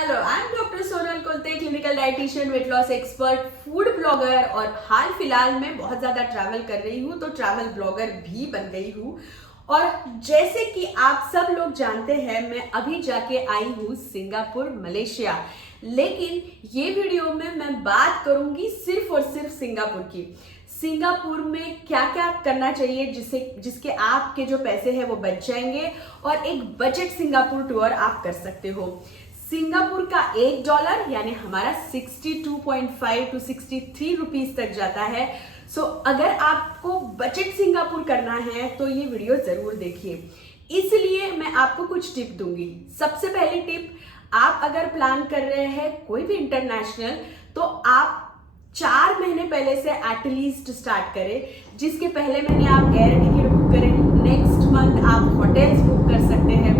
Hello, I am doctor Sonal Kulte, clinical dietitian, weight loss expert, food blogger और हाल फिलहाल में बहुत ज्यादा ट्रैवल कर रही हूँ तो ट्रैवल ब्लॉगर भी बन गई हूँ। और जैसे कि आप सब लोग जानते हैं, मैं अभी जाके आई हूँ सिंगापुर, मलेशिया। लेकिन ये वीडियो में मैं बात करूंगी सिर्फ और सिर्फ सिंगापुर की। सिंगापुर में क्या क्या करना चाहिए जिसके आपके जो पैसे हैं वो बच जाएंगे और एक बजट सिंगापुर टूर आप कर सकते हो। सिंगापुर का $1 यानी हमारा 62.5 टू 63 रुपीज तक जाता है। सो अगर आपको बजट सिंगापुर करना है तो ये वीडियो जरूर देखिए। इसलिए मैं आपको कुछ टिप दूंगी। सबसे पहली टिप, आप अगर प्लान कर रहे हैं कोई भी इंटरनेशनल तो आप 4 महीने पहले से एटलीस्ट स्टार्ट करें। जिसके पहले महीने आप एयर टिकट बुक करें, नेक्स्ट मंथ आप होटल्स बुक कर सकते हैं,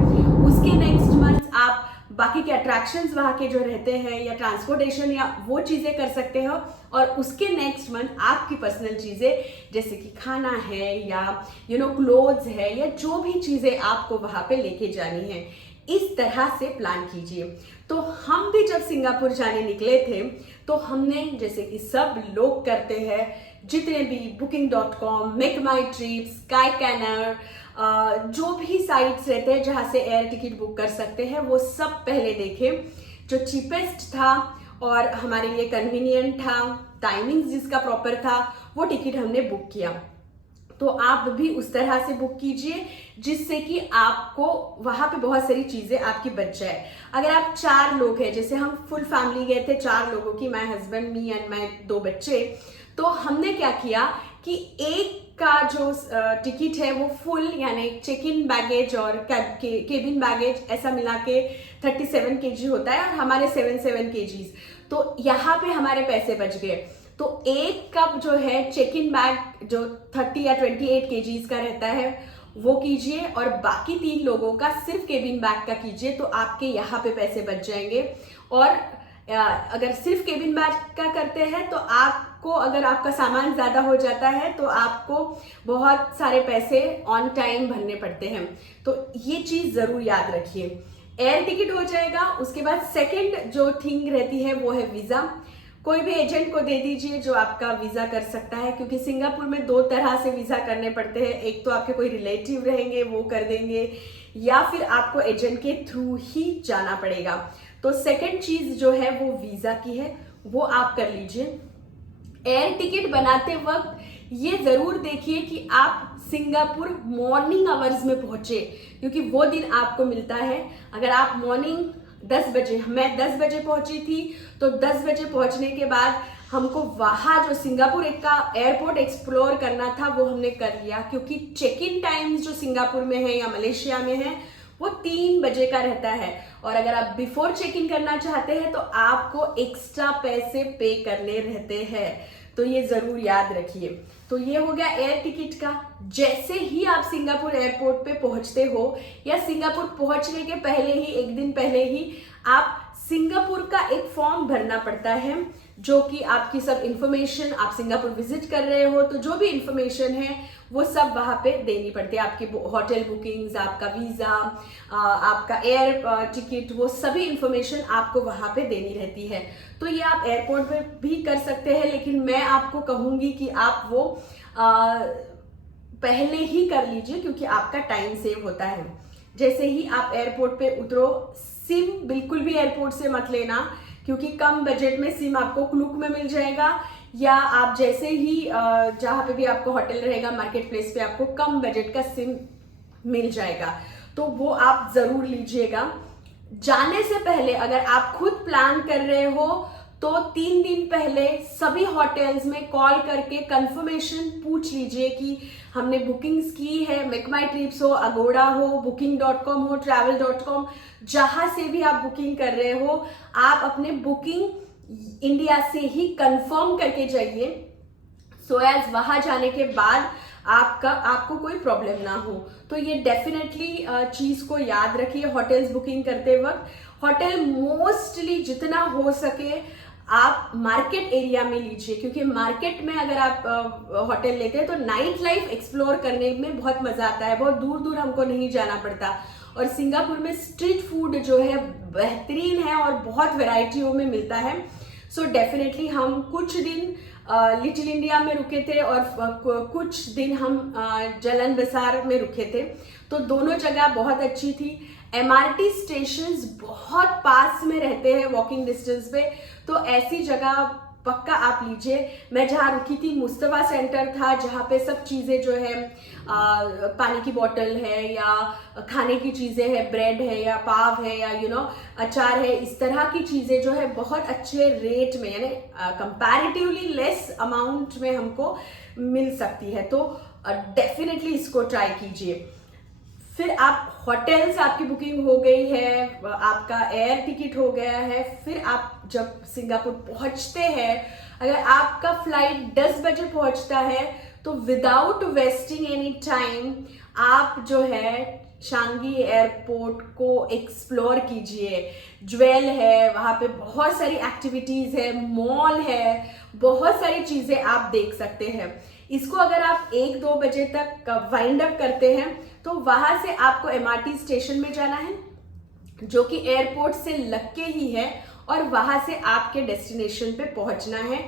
उसके नेक्स्ट मंथ आप बाकी के अट्रैक्शंस वहाँ के जो रहते हैं या ट्रांसपोर्टेशन या वो चीज़ें कर सकते हो। और उसके नेक्स्ट मंथ आपकी पर्सनल चीज़ें जैसे कि खाना है या क्लोथ्स है या जो भी चीज़ें आपको वहाँ पे लेके जानी है, इस तरह से प्लान कीजिए। तो हम भी जब सिंगापुर जाने निकले थे तो हमने, जैसे कि सब लोग करते हैं, जितने भी booking.com, मेक माई ट्रिप्स, स्काई कैनर, जो भी साइट्स रहते हैं जहाँ से एयर टिकट बुक कर सकते हैं, वो सब पहले देखें। जो चीपेस्ट था और हमारे लिए कन्वीनियंट था, टाइमिंग जिसका प्रॉपर था, वो टिकट हमने बुक किया। तो आप भी उस तरह से बुक कीजिए जिससे कि आपको वहां पे बहुत सारी चीजें आपकी बच जाए। अगर आप 4 लोग हैं, जैसे हम फुल फैमिली गए थे 4 लोगों की, my husband, me and my 2 बच्चे, तो हमने क्या किया कि एक का जो टिकट है वो फुल यानी चेक इन बैगेज और केबिन बैगेज ऐसा मिला के 37 kg होता है और हमारे 7 kgs, तो यहाँ पे हमारे पैसे बच गए। तो एक कप जो है चेक इन बैग जो 30 या 28 kgs का रहता है वो कीजिए और बाकी 3 लोगों का सिर्फ केबिन बैग का कीजिए, तो आपके यहाँ पे पैसे बच जाएंगे। और अगर सिर्फ केबिन बैग का करते हैं तो आपको, अगर आपका सामान ज्यादा हो जाता है तो आपको बहुत सारे पैसे ऑन टाइम भरने पड़ते हैं। तो ये चीज जरूर याद रखिए। एयर टिकट हो जाएगा, उसके बाद सेकंड जो थिंग रहती है वो है वीजा। कोई भी एजेंट को दे दीजिए जो आपका वीजा कर सकता है, क्योंकि सिंगापुर में 2 तरह से वीजा करने पड़ते हैं। एक तो आपके कोई रिलेटिव रहेंगे वो कर देंगे, या फिर आपको एजेंट के थ्रू ही जाना पड़ेगा। तो सेकंड चीज जो है वो वीजा की है, वो आप कर लीजिए। एयर टिकट बनाते वक्त ये जरूर देखिए कि आप सिंगापुर मॉर्निंग आवर्स में पहुंचे, क्योंकि वो दिन आपको मिलता है। अगर आप मॉर्निंग 10 बजे, मैं 10 बजे पहुंची थी, तो 10 बजे पहुंचने के बाद हमको वहां जो सिंगापुर एक का एयरपोर्ट एक्सप्लोर करना था वो हमने कर लिया, क्योंकि चेक इन टाइम्स जो सिंगापुर में है या मलेशिया में है वो 3 बजे का रहता है। और अगर आप बिफोर चेक इन करना चाहते हैं तो आपको एक्स्ट्रा पैसे पे करने रहते हैं, तो ये जरूर याद रखिए। तो ये हो गया एयर टिकट का। जैसे ही आप सिंगापुर एयरपोर्ट पे पहुंचते हो या सिंगापुर पहुंचने के पहले ही, एक दिन पहले ही, आप सिंगापुर का एक फॉर्म भरना पड़ता है, जो कि आपकी सब इंफॉर्मेशन, आप सिंगापुर विजिट कर रहे हो तो जो भी इंफॉर्मेशन है वो सब वहां पे देनी पड़ती है। आपकी होटल बुकिंग्स, आपका वीजा, आपका एयर टिकट, वो सभी इंफॉर्मेशन आपको वहां पे देनी रहती है। तो ये आप एयरपोर्ट पे भी कर सकते हैं, लेकिन मैं आपको कहूंगी कि आप वो पहले ही कर लीजिए, क्योंकि आपका टाइम सेव होता है। जैसे ही आप एयरपोर्ट पे उतरो, सिम बिल्कुल भी एयरपोर्ट से मत लेना, क्योंकि कम बजट में सिम आपको क्लूक में मिल जाएगा, या आप जैसे ही जहां पे भी आपको होटल रहेगा, मार्केट प्लेस पे आपको कम बजट का सिम मिल जाएगा, तो वो आप जरूर लीजिएगा। जाने से पहले अगर आप खुद प्लान कर रहे हो तो 3 दिन पहले सभी होटल्स में कॉल करके कंफर्मेशन पूछ लीजिए कि हमने बुकिंग्स की है। मेक माई ट्रिप्स हो, अगोड़ा हो, booking.com हो, travel.com, जहां से भी आप बुकिंग कर रहे हो, आप अपने बुकिंग इंडिया से ही कंफर्म करके जाइए, सो एज वहां जाने के बाद आपको कोई प्रॉब्लम ना हो। तो ये डेफिनेटली चीज को याद रखिए होटल्स बुकिंग करते वक्त। होटल मोस्टली जितना हो सके आप मार्केट एरिया में लीजिए, क्योंकि मार्केट में अगर आप होटल लेते हैं तो नाइट लाइफ एक्सप्लोर करने में बहुत मजा आता है, बहुत दूर दूर हमको नहीं जाना पड़ता। और सिंगापुर में स्ट्रीट फूड जो है बेहतरीन है और बहुत वैरायटियों में मिलता है। सो डेफिनेटली हम कुछ दिन लिटिल इंडिया में रुके थे और कुछ दिन हम जलन बसार में रुके थे, तो दोनों जगह बहुत अच्छी थी। MRT स्टेशंस बहुत पास में रहते हैं, वॉकिंग डिस्टेंस पे, तो ऐसी जगह पक्का आप लीजिए। मैं जहाँ रुकी थी मुस्तफा सेंटर था, जहाँ पे सब चीज़ें जो है पानी की बोतल है या खाने की चीज़ें है, ब्रेड है या पाव है या अचार है, इस तरह की चीज़ें जो है बहुत अच्छे रेट में, यानी कंपैरेटिवली लेस अमाउंट में हमको मिल सकती है। तो डेफिनेटली इसको ट्राई कीजिए। फिर आप होटल्स, आपकी बुकिंग हो गई है, आपका एयर टिकट हो गया है, फिर आप जब सिंगापुर पहुंचते हैं, अगर आपका फ्लाइट 10 बजे पहुंचता है तो विदाउट वेस्टिंग एनी टाइम आप जो है शांगी एयरपोर्ट को एक्सप्लोर कीजिए। ज्वेल है, वहाँ पे बहुत सारी एक्टिविटीज़ है, मॉल है, बहुत सारी चीज़ें आप देख सकते हैं। इसको अगर आप 1-2 बजे तक वाइंड अप करते हैं तो वहाँ से आपको MRT स्टेशन में जाना है, जो कि एयरपोर्ट से लग के ही है, और वहाँ से आपके डेस्टिनेशन पे पहुँचना है।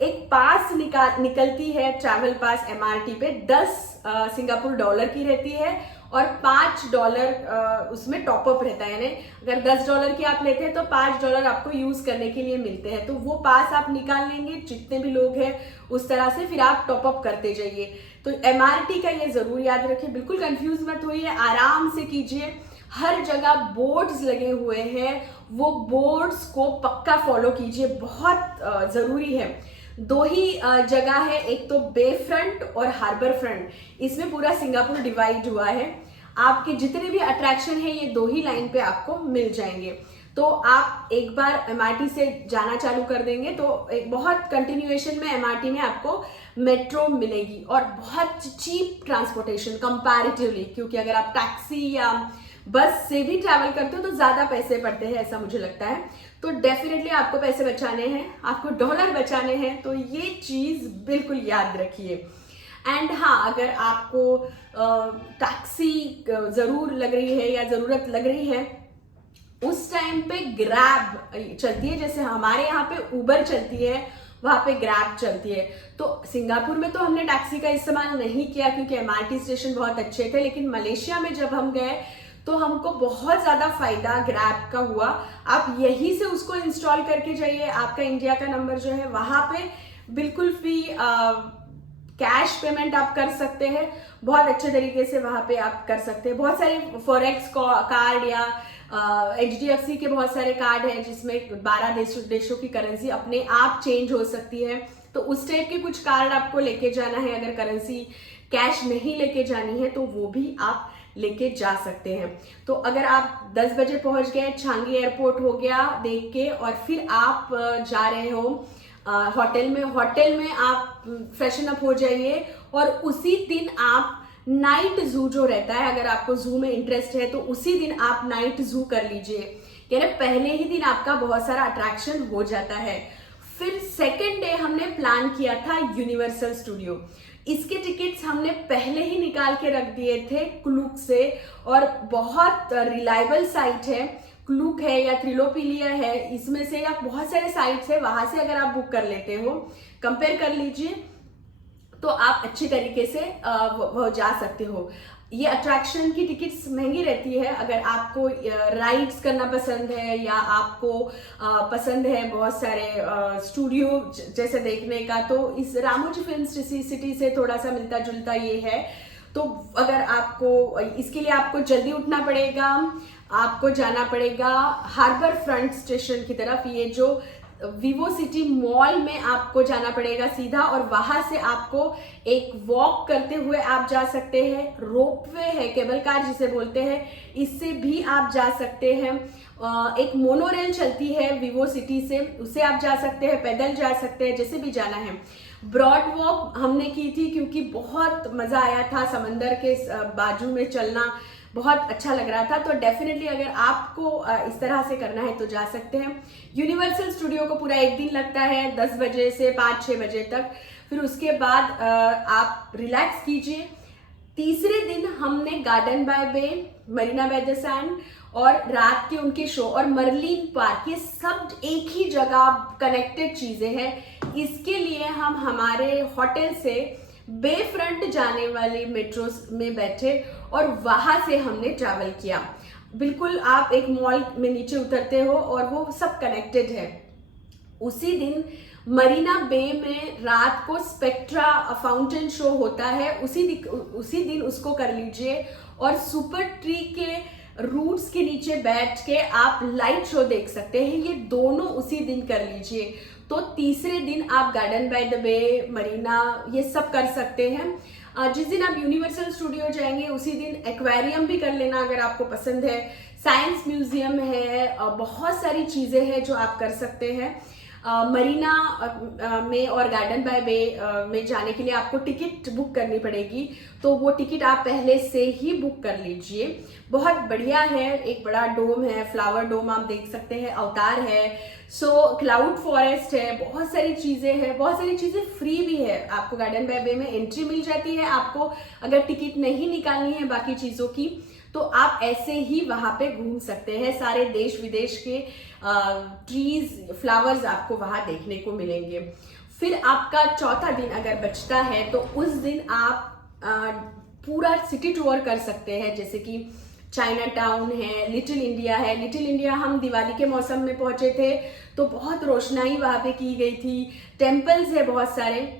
एक पास निकलती है, ट्रैवल पास MRT पे 10 सिंगापुर डॉलर की रहती है और $5 उसमें टॉपअप रहता है। यानी अगर $10 की आप लेते हैं तो $5 आपको यूज़ करने के लिए मिलते हैं। तो वो पास आप निकाल लेंगे, जितने भी लोग हैं उस तरह से, फिर आप टॉपअप करते जाइए। तो MRT का ये ज़रूर याद रखिए, बिल्कुल कंफ्यूज मत होइए, आराम से कीजिए। हर जगह बोर्ड्स लगे हुए हैं, वो बोर्ड्स को पक्का फॉलो कीजिए, बहुत ज़रूरी है। 2 ही जगह है, एक तो बे फ्रंट और हार्बर फ्रंट, इसमें पूरा सिंगापुर डिवाइड हुआ है। आपके जितने भी अट्रैक्शन है ये 2 ही लाइन पे आपको मिल जाएंगे। तो आप एक बार MRT से जाना चालू कर देंगे तो एक बहुत कंटिन्यूएशन में MRT में आपको मेट्रो मिलेगी और बहुत चीप ट्रांसपोर्टेशन कंपैरेटिवली, क्योंकि अगर आप टैक्सी या बस से भी ट्रैवल करते हो तो ज़्यादा पैसे पड़ते हैं, ऐसा मुझे लगता है। तो डेफिनेटली आपको पैसे बचाने हैं, आपको डॉलर बचाने हैं, तो ये चीज़ बिल्कुल याद रखिए। एंड हाँ, अगर आपको टैक्सी ज़रूर लग रही है या ज़रूरत लग रही है, उस टाइम पे ग्रैब चलती है, जैसे हमारे यहाँ पे उबर चलती है, वहाँ पे ग्रैब चलती है। तो सिंगापुर में तो हमने टैक्सी का इस्तेमाल नहीं किया क्योंकि MRT स्टेशन बहुत अच्छे थे, लेकिन मलेशिया में जब हम गए तो हमको बहुत ज़्यादा फायदा ग्रैब का हुआ। आप यहीं से उसको इंस्टॉल करके जाइए, आपका इंडिया का नंबर जो है वहाँ पे बिल्कुल फ्री कैश पेमेंट आप कर सकते हैं, बहुत अच्छे तरीके से वहाँ पे आप कर सकते हैं। बहुत सारे फॉरेक्स कार्ड या HDFC के बहुत सारे कार्ड हैं जिसमें 12 देशों की करेंसी अपने आप चेंज हो सकती है। तो उस टाइप के कुछ कार्ड आपको लेके जाना है, अगर करेंसी कैश नहीं लेके जानी है तो वो भी आप लेके जा सकते हैं। तो अगर आप 10 बजे पहुंच गए, छांगी एयरपोर्ट हो गया देख के, और फिर आप जा रहे हो होटल में आप फ्रेशन अप हो जाइए, और उसी दिन आप नाइट जू जो रहता है, अगर आपको जू में इंटरेस्ट है तो उसी दिन आप नाइट जू कर लीजिए, यानी पहले ही दिन आपका बहुत सारा अट्रैक्शन हो जाता है। फिर सेकेंड डे हमने प्लान किया था यूनिवर्सल स्टूडियो। इसके टिकट्स हमने पहले ही निकाल के रख दिए थे क्लूक से, और बहुत रिलायबल साइट है, क्लूक है या त्रिलोपिलिया है, इसमें से या बहुत सारे साइट्स है, वहां से अगर आप बुक कर लेते हो, कंपेयर कर लीजिए तो आप अच्छे तरीके से वो जा सकते हो। ये अट्रैक्शन की टिकट्स महंगी रहती है। अगर आपको राइड्स करना पसंद है या आपको पसंद है बहुत सारे स्टूडियो जैसे देखने का, तो इस रामोजी फिल्म सिटी से थोड़ा सा मिलता जुलता ये है। तो अगर आपको इसके लिए आपको जल्दी उठना पड़ेगा, आपको जाना पड़ेगा हार्बर फ्रंट स्टेशन की तरफ, ये जो विवो सिटी मॉल में आपको जाना पड़ेगा सीधा, और वहां से आपको एक वॉक करते हुए आप जा सकते हैं। रोपवे है, केबल कार जिसे बोलते हैं, इससे भी आप जा सकते हैं। एक मोनोरेल चलती है विवो सिटी से, उससे आप जा सकते हैं, पैदल जा सकते हैं, जैसे भी जाना है। ब्रॉड वॉक हमने की थी क्योंकि बहुत मजा आया था, समंदर के बाजू में चलना बहुत अच्छा लग रहा था। तो डेफिनेटली अगर आपको इस तरह से करना है तो जा सकते हैं। यूनिवर्सल स्टूडियो को पूरा एक दिन लगता है, 10 बजे से 5-6 बजे तक। फिर उसके बाद आप रिलैक्स कीजिए। तीसरे दिन हमने garden by bay Marina by the sand और रात के उनके शो और मर्लिन पार्क, ये सब एक ही जगह कनेक्टेड चीज़ें हैं। इसके लिए हम हमारे होटल से बे फ्रंट जाने वाली मेट्रो में बैठे और वहाँ से हमने ट्रैवल किया। बिल्कुल आप एक मॉल में नीचे उतरते हो और वो सब कनेक्टेड है। उसी दिन मरीना बे में रात को स्पेक्ट्रा फाउंटेन शो होता है, उसी दिन उसको कर लीजिए। और सुपर ट्री के रूट्स के नीचे बैठ के आप लाइट शो देख सकते हैं, ये दोनों उसी दिन कर लीजिए। तो तीसरे दिन आप गार्डन बाय द बे, मरीना, ये सब कर सकते हैं। जिस दिन आप यूनिवर्सल स्टूडियो जाएंगे उसी दिन एक्वेरियम भी कर लेना अगर आपको पसंद है। साइंस म्यूजियम है, बहुत सारी चीज़ें हैं जो आप कर सकते हैं। मरीना में और गार्डन बाय बे में जाने के लिए आपको टिकट बुक करनी पड़ेगी, तो वो टिकट आप पहले से ही बुक कर लीजिए। बहुत बढ़िया है, एक बड़ा डोम है, फ्लावर डोम आप देख सकते हैं, अवतार है, क्लाउड फॉरेस्ट है, बहुत सारी चीज़ें हैं, बहुत सारी चीज़ें फ्री भी है। आपको गार्डन बाय बे में एंट्री मिल जाती है। आपको अगर टिकट नहीं निकालनी है बाकी चीज़ों की तो आप ऐसे ही वहाँ पे घूम सकते हैं। सारे देश विदेश के ट्रीज, फ्लावर्स आपको वहाँ देखने को मिलेंगे। फिर आपका चौथा दिन अगर बचता है तो उस दिन आप पूरा सिटी टूर कर सकते हैं, जैसे कि चाइना टाउन है, लिटिल इंडिया है। लिटिल इंडिया हम दिवाली के मौसम में पहुंचे थे तो बहुत रोशनाई वहाँ पे की गई थी, टेम्पल्स है बहुत सारे।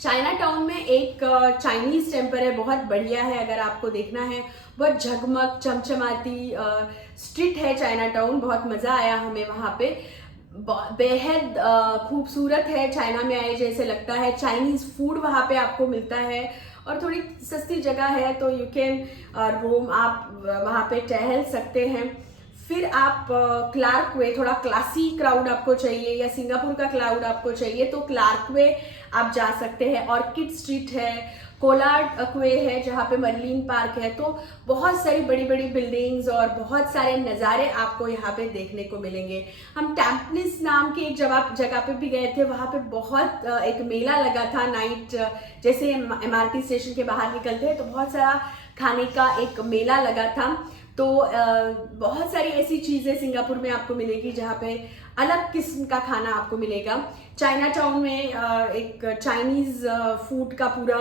चाइना टाउन में एक चाइनीज टेम्पल है, बहुत बढ़िया है, अगर आपको देखना है। बहुत झगमग चमचमाती स्ट्रीट है चाइना टाउन, बहुत मज़ा आया हमें वहाँ पे, बेहद खूबसूरत है। चाइना में आए जैसे लगता है। चाइनीज़ फूड वहाँ पे आपको मिलता है और थोड़ी सस्ती जगह है तो यू कैन रोम, आप वहाँ पे टहल सकते हैं। फिर आप क्लार्क वे, थोड़ा क्लासी क्राउड आपको चाहिए या सिंगापुर का क्राउड आपको चाहिए तो क्लार्क वे आप जा सकते हैं। ऑर्किड स्ट्रीट है, कोलार्ड क्वे है जहाँ पे मर्लिन पार्क है। तो बहुत सारी बड़ी बड़ी बिल्डिंग्स और बहुत सारे नज़ारे आपको यहाँ पे देखने को मिलेंगे। हम टैम्पनिस नाम की एक जगह पे भी गए थे, वहाँ पे बहुत एक मेला लगा था नाइट, जैसे MRT स्टेशन के बाहर निकलते हैं तो बहुत सारा खाने का एक मेला लगा था। तो बहुत सारी ऐसी चीज़ें सिंगापुर में आपको मिलेगी जहाँ पे अलग किस्म का खाना आपको मिलेगा। चाइना टाउन में एक चाइनीज़ फूड का पूरा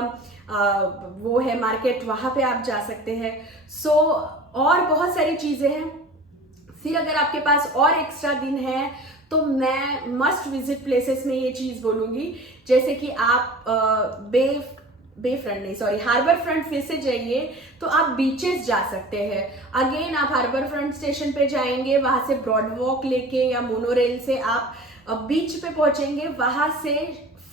वो है मार्केट, वहाँ पे आप जा सकते हैं। और बहुत सारी चीज़ें हैं। फिर अगर आपके पास और एक्स्ट्रा दिन है तो मैं मस्ट विजिट प्लेसेस में ये चीज़ बोलूँगी, जैसे कि आप हार्बर फ्रंट फिर से जाइए तो आप बीचेस जा सकते हैं। अगेन आप हार्बर फ्रंट स्टेशन पे जाएंगे, वहाँ से ब्रॉड वॉक लेके या मोनोरेल से आप बीच पे पहुँचेंगे। वहाँ से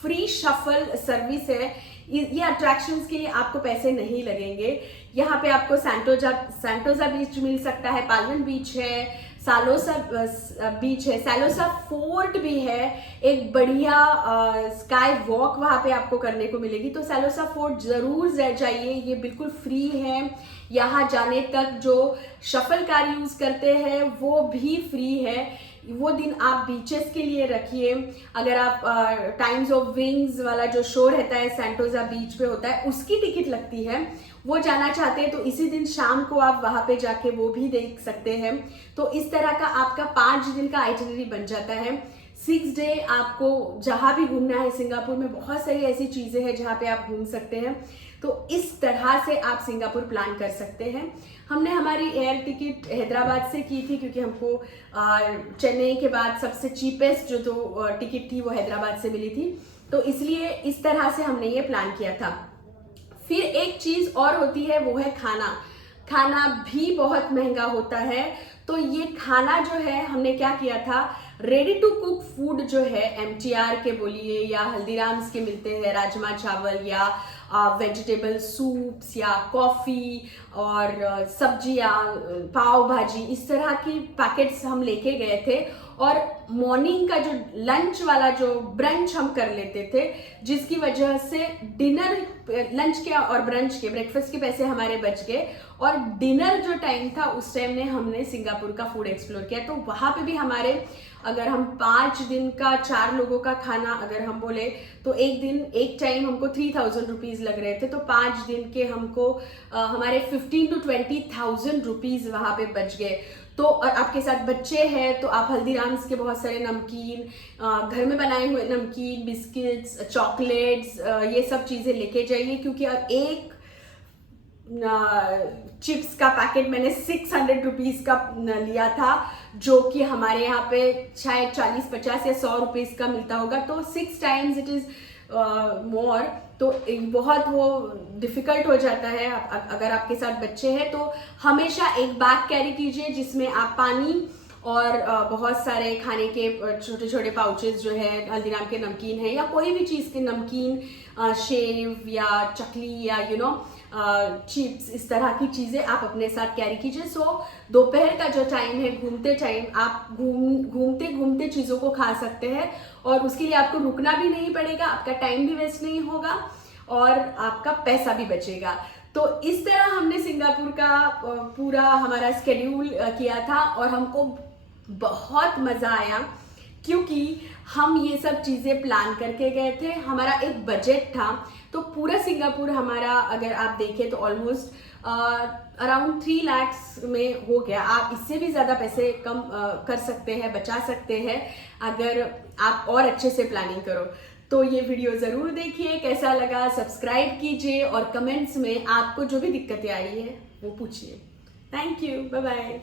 फ्री शफल सर्विस है, ये अट्रैक्शंस के लिए आपको पैसे नहीं लगेंगे। यहाँ पे आपको सैंटोजा बीच मिल सकता है, पालवन बीच है, सालोसा बीच है, सालोसा फोर्ट भी है, एक बढ़िया स्काई वॉक वहाँ पे आपको करने को मिलेगी। तो सालोसा फोर्ट ज़रूर जाइए, ये बिल्कुल फ्री है। यहाँ जाने तक जो शफल कार यूज़ करते हैं वो भी फ्री है। वो दिन आप बीचेस के लिए रखिए। अगर आप टाइम्स ऑफ विंग्स वाला जो शो रहता है सैंटोजा बीच पे होता है, उसकी टिकट लगती है, वो जाना चाहते हैं तो इसी दिन शाम को आप वहाँ पे जाके वो भी देख सकते हैं। तो इस तरह का आपका 5 दिन का आइटिनरी बन जाता है। 6 डे आपको जहाँ भी घूमना है सिंगापुर में, बहुत सारी ऐसी चीज़ें हैं जहाँ पे आप घूम सकते हैं। तो इस तरह से आप सिंगापुर प्लान कर सकते हैं। हमने हमारी एयर टिकट हैदराबाद से की थी क्योंकि हमको चेन्नई के बाद सबसे चीपेस्ट जो तो टिकट थी वो हैदराबाद से मिली थी, तो इसलिए इस तरह से हमने ये प्लान किया था। फिर एक चीज़ और होती है, वो है खाना। खाना भी बहुत महंगा होता है, तो ये खाना जो है हमने क्या किया था, रेडी टू कुक फूड जो है MTR के बोलिए या हल्दीराम्स के मिलते हैं, राजमा चावल या वेजिटेबल सूप्स या कॉफ़ी और सब्जियाँ, पाव भाजी, इस तरह की पैकेट्स हम लेके गए थे और मॉर्निंग का जो लंच वाला जो ब्रंच हम कर लेते थे, जिसकी वजह से डिनर, लंच के और ब्रंच के, ब्रेकफास्ट के पैसे हमारे बच गए। और डिनर जो टाइम था उस टाइम में हमने सिंगापुर का फूड एक्सप्लोर किया। तो वहाँ पे भी हमारे, अगर हम 5 दिन का 4 लोगों का खाना अगर हम बोले तो एक दिन एक टाइम हमको 3000 रुपीज़ लग रहे थे। तो 5 दिन के हमको हमारे 15 to 20,000 रुपीज़ वहाँ पे बच गए। तो और आपके साथ बच्चे हैं तो आप हल्दीराम्स के बहुत सारे नमकीन, घर में बनाए हुए नमकीन, बिस्किट्स, चॉकलेट्स, ये सब चीज़ें लेके जाइए, क्योंकि एक चिप्स का पैकेट मैंने 600 रुपीज़ का लिया था, जो कि हमारे यहाँ पे शायद 40-50 या 100 रुपीज़ का मिलता होगा। तो 6 टाइम्स इट इज़ मोर। तो बहुत वो डिफ़िकल्ट हो जाता है। अगर आपके साथ बच्चे हैं तो हमेशा एक बैग कैरी कीजिए जिसमें आप पानी और बहुत सारे खाने के छोटे छोटे पाउचेस जो है, हल्दीराम के नमकीन है या कोई भी चीज़ के नमकीन, शेव या चकली या चिप्स, इस तरह की चीज़ें आप अपने साथ कैरी कीजिए। सो दोपहर का जो टाइम है, घूमते टाइम आप घूमते घूमते चीज़ों को खा सकते हैं, और उसके लिए आपको रुकना भी नहीं पड़ेगा, आपका टाइम भी वेस्ट नहीं होगा और आपका पैसा भी बचेगा। तो इस तरह हमने सिंगापुर का पूरा हमारा स्केड्यूल किया था और हमको बहुत मज़ा आया, क्योंकि हम ये सब चीज़ें प्लान करके गए थे। हमारा एक बजट था, तो पूरा सिंगापुर हमारा अगर आप देखें तो ऑलमोस्ट अराउंड 3 lakhs में हो गया। आप इससे भी ज़्यादा पैसे कम कर सकते हैं, बचा सकते हैं अगर आप और अच्छे से प्लानिंग करो। तो ये वीडियो ज़रूर देखिए, कैसा लगा सब्सक्राइब कीजिए और कमेंट्स में आपको जो भी दिक्कतें आई है वो पूछिए। Thank you, bye bye.